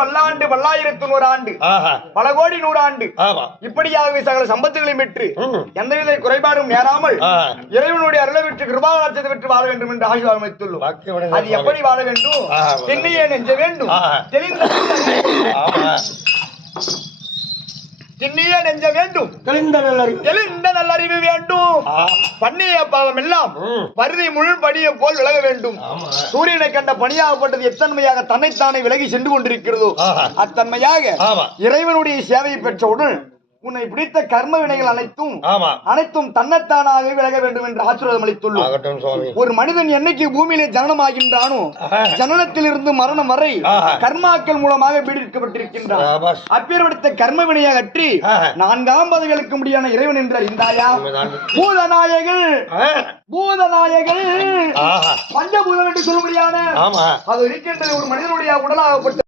பல்லாண்டு பல்லாயிரத்து நூறாண்டு பல கோடி நூறாண்டு இப்படியாகவே சகல சம்பத்துகளையும் பெற்று எந்தவித குறைபாடும் நேராமல் இறைவனுடைய அருளை விட்டு கிருபாலட்சத்தை பெற்று வாழ வேண்டும் என்று ஆசீர்வாதம் வைத்துள்ளோம். அது எப்படி வாழ வேண்டும்? தென்னையே நெஞ்ச வேண்டும், திண்ணியே நெஞ்ச வேண்டும், தெளிந்த நல்லறிவு வேண்டும், பண்ணிய பாவம் எல்லாம் பருதி முள் படியை போல் விலக வேண்டும். சூரியனை கண்ட பணியாகப்பட்டது எத்தன்மையாக தன்னைத்தானே விலகி சென்று கொண்டிருக்கிறதோ அத்தன்மையாக இறைவனுடைய சேவையை பெற்றவுடன் உன்னை பிடித்த கர்ம வினைகள் அனைத்தும் தன்னைத்தானாக விலக வேண்டும் என்று ஆசீர்வாதம் அளித்துள்ளோம். ஒரு மனிதன் என்னைக்கு பூமியிலே ஜனனமாகின்றானோ ஜனனத்திலிருந்து மரணம் வரை கர்மாக்கள் மூலமாக பீடிக்கப்பட்டிருக்கின்றான். அப்பேற்பட்ட கர்ம வினையை அற்றி 4 பதவிகளுக்கு முடியான இறைவன் என்று அறிந்தாயா? பூதநாயகன் பஞ்சபூதம் என்று சொல்ல முடியாது. அது இருக்கின்றது ஒரு மனிதனுடைய உடலாகப்பட்ட